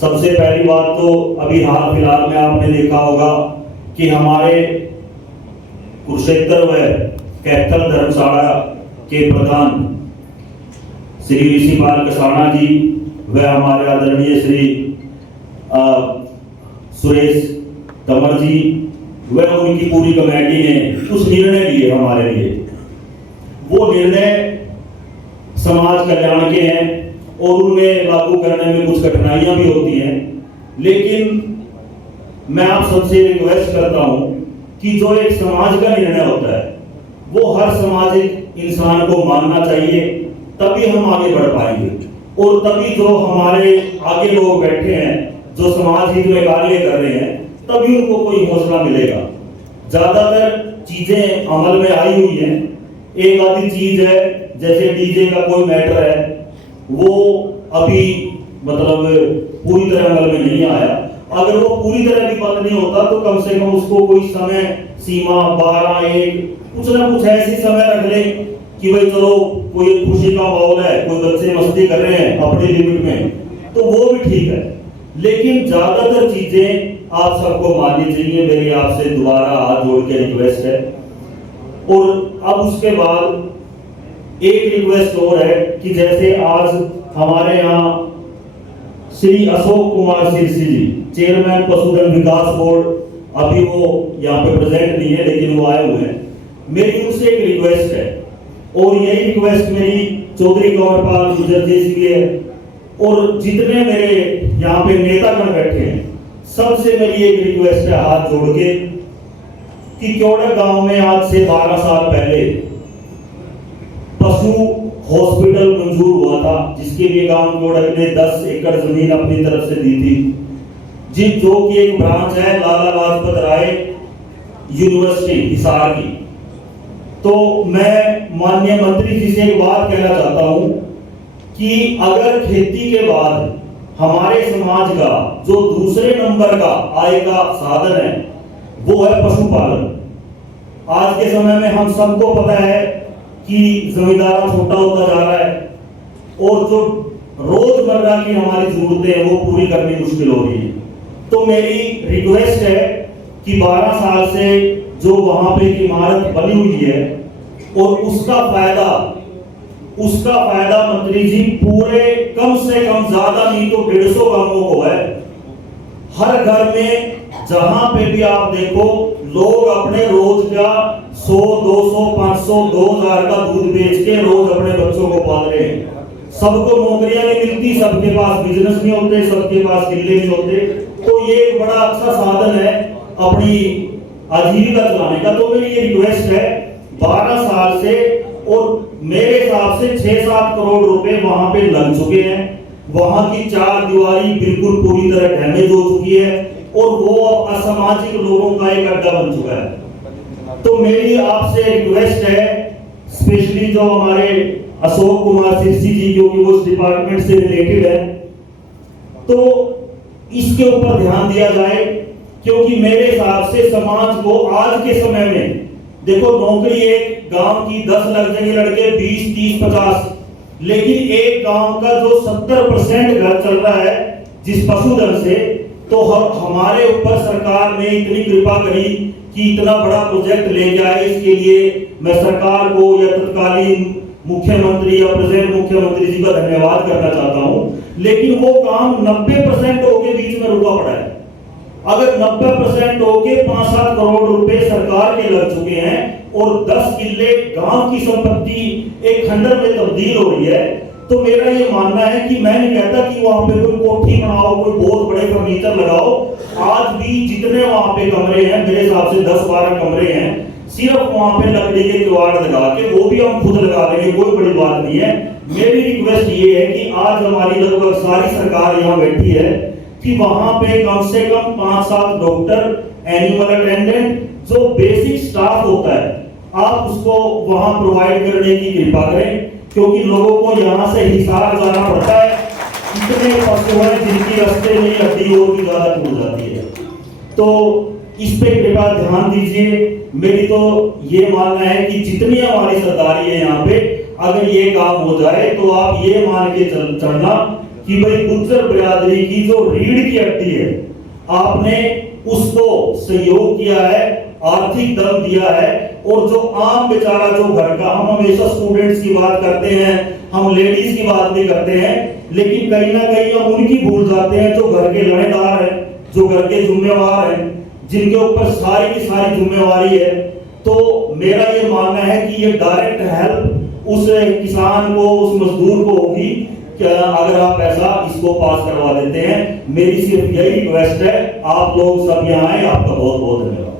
सबसे पहली बात तो अभी हाल फिलहाल में आपने देखा होगा कि हमारे कुरुक्षेत्र व कैथल धर्मशाला के प्रधान श्री ऋषि पाल कसाना जी व हमारे आदरणीय श्री सुरेश तंवर जी व उनकी पूरी कमेटी ने कुछ निर्णय लिए हमारे लिए। वो निर्णय समाज कल्याण के हैं और उन्हें लागू करने में कुछ कठिनाइयां भी होती हैं, लेकिन मैं आप सबसे रिक्वेस्ट करता हूं कि जो एक समाज का निर्णय होता है वो हर सामाजिक इंसान को मानना चाहिए, तभी हम आगे बढ़ पाएंगे और तभी जो हमारे आगे लोग बैठे हैं जो समाज हित में कार्य कर रहे हैं तभी उनको कोई हौसला मिलेगा। ज्यादातर चीजें अमल में आई हुई हैं, एक आधी चीज है जैसे डीजे का कोई मैटर है वो अभी मतलब पूरी तरह अमल में नहीं आया। अगर वो पूरी तरह भी बंद नहीं होता तो कम से कम उसको कोई समय सीमा 12-1 कुछ ना कुछ ऐसी समय रख ले कि भाई चलो कोई खुशी का माहौल है, कोई बच्चे मस्ती कर रहे हैं अपनी लिमिट में, तो वो भी ठीक है। लेकिन ज्यादातर चीजें आप सबको माननी चाहिए, मेरी आपसे दोबारा हाथ जोड़ के रिक्वेस्ट है। और अब उसके बाद एक रिक्वेस्ट और है कि जैसे आज हमारे यहाँ श्री अशोक कुमार सिरसी जी चेयरमैन पशुधन विकास बोर्ड, अभी वो यहाँ पे प्रेजेंट नहीं है लेकिन वो आए हुए हैं, मेरी उनसे एक रिक्वेस्ट है और यही रिक्वेस्ट मेरी चौधरी कंवरपाल गुर्जर जी से भी है और जितने मेरे यहाँ पे नेतागण बैठे हैं सबसे मेरी एक रिक्वेस्ट है हाथ जोड़ के कि क्योड़ा गांव में आज से 12 साल पहले पशु हॉस्पिटल मंजूर हुआ था, जिसके लिए गांव कोड़क ने 10 एकड़ जमीन अपनी तरफ से दी थी, जो कि एक ब्रांच है लाला लाजपत राय यूनिवर्सिटी हिसार की। तो मैं माननीय मंत्री जी से एक बात कहना चाहता हूं कि अगर खेती के बाद हमारे समाज का जो दूसरे नंबर का आय का साधन है वो है पशुपालन। आज के समय में हम सबको पता है कि जमींदारा छोटा होता जा रहा है और जो रोजमर्रा की हमारी जरूरतें हैं वो पूरी करनी मुश्किल हो रही है। तो मेरी रिक्वेस्ट है कि 12 साल से जो वहां पे एक इमारत बनी हुई है और उसका फायदा मंत्री जी पूरे कम से कम ज्यादा नहीं तो 150 गांवों को है। हर घर में जहां पे भी आप देखो लोग अपने रोज का 100, 200, 500, 2000 का दूध बेच के रोज अपने बच्चों को पाल रहे हैं। सबको नौकरियां नहीं मिलती, सबके पास बिजनेस नहीं होते, सबके पास किले नहीं होते, तो ये एक बड़ा अच्छा साधन है अपनी आजीविका चलाने का। तो मेरी ये रिक्वेस्ट है 12 साल से, और मेरे हिसाब से 6-7 करोड़ रुपए वहां पे लग चुके हैं। वहां की 4 दीवारी बिल्कुल पूरी तरह डैमेज हो चुकी है और वो अब असामाजिक लोगों का एक अड्डा बन चुका है। तो मेरी आपसे रिक्वेस्ट है, स्पेशली जो हमारे अशोक कुमार सिरसी जी क्योंकि वो उस डिपार्टमेंट से रिलेटेड है, तो इसके ऊपर ध्यान दिया जाए, क्योंकि मेरे हिसाब से समाज को आज के समय में देखो नौकरी एक गांव की 10 लग जाएंगे लड़के 20, 30, 50, लेकिन एक गांव का जो 70% घर चल रहा है जिस पशुधन से, तो हमारे ऊपर सरकार ने इतनी कृपा करी कि इतना बड़ा प्रोजेक्ट ले जाए। इसके लिए मैं सरकार को या तत्कालीन मुख्यमंत्री या प्रेजेंट मुख्यमंत्री जी का धन्यवाद करना चाहता हूं। लेकिन वो काम 90% होके बीच में रुका पड़ा है। अगर 90% होके 5-7 करोड़ रुपए सरकार के लग चुके हैं और 10 किले गांव की संपत्ति एक खंडर में तब्दील हो रही है, तो मेरा ये मानना है कि मैं नहीं कहता कि वहां पे कोई कोठी बनाओ, कोई बहुत बड़े फर्नीचर लगाओ। आज भी जितने वहां पे कमरे हैं, मेरे हिसाब से 10-12 कमरे हैं, सिर्फ वहां पे लकड़ी के किवाड़ लगा के, वो भी हम खुद लगा लेंगे, कोई बड़ी बात नहीं है। मेरी रिक्वेस्ट ये है कि आज हमारी लगभग सारी सरकार यहाँ बैठी है कि वहां पे कम से कम 5-7 डॉक्टर, एनिमल अटेंडेंट, जो बेसिक स्टाफ होता है, आप उसको वहां प्रोवाइड करने की कृपा करें, क्योंकि लोगों को यहाँ से हिसार जाना पड़ता है। इतने पशु हैं जिनकी रास्ते में हड्डी और भी ज्यादा टूट जाती है। तो इस पे कृपया ध्यान दीजिए। मेरी तो ये मानना है कि जितनी हमारी सरकारी है यहाँ पे, अगर ये काम हो जाए तो आप ये मान के चलना कि भाई गुज्जर बिरादरी की जो रीढ़ की हड्डी है, आपने उसको सहयोग किया है, आर्थिक दम दिया है। और जो आम बेचारा जो घर का, हम हमेशा स्टूडेंट्स की बात करते हैं, हम लेडीज की बात भी करते हैं, लेकिन कहीं ना कहीं हम उनकी भूल जाते हैं जो घर के लड़ेदार हैं, जो घर के जिम्मेवार हैं, जिनके ऊपर सारी की सारी जिम्मेवारी है। तो मेरा ये मानना है कि ये डायरेक्ट हेल्प उस किसान को, उस मजदूर को होगी क्या अगर आप ऐसा इसको पास करवा देते हैं। मेरी सिर्फ यही रिक्वेस्ट है, आप लोग सब यहाँ आए, आपका बहुत बहुत धन्यवाद।